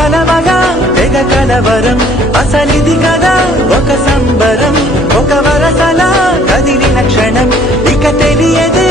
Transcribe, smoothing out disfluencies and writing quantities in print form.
కలవగా తెగ కలవరం అసలిది కదా ఒక సంబరం ఒక వరసలా కదిలిన క్షణం ఇక తెలియదే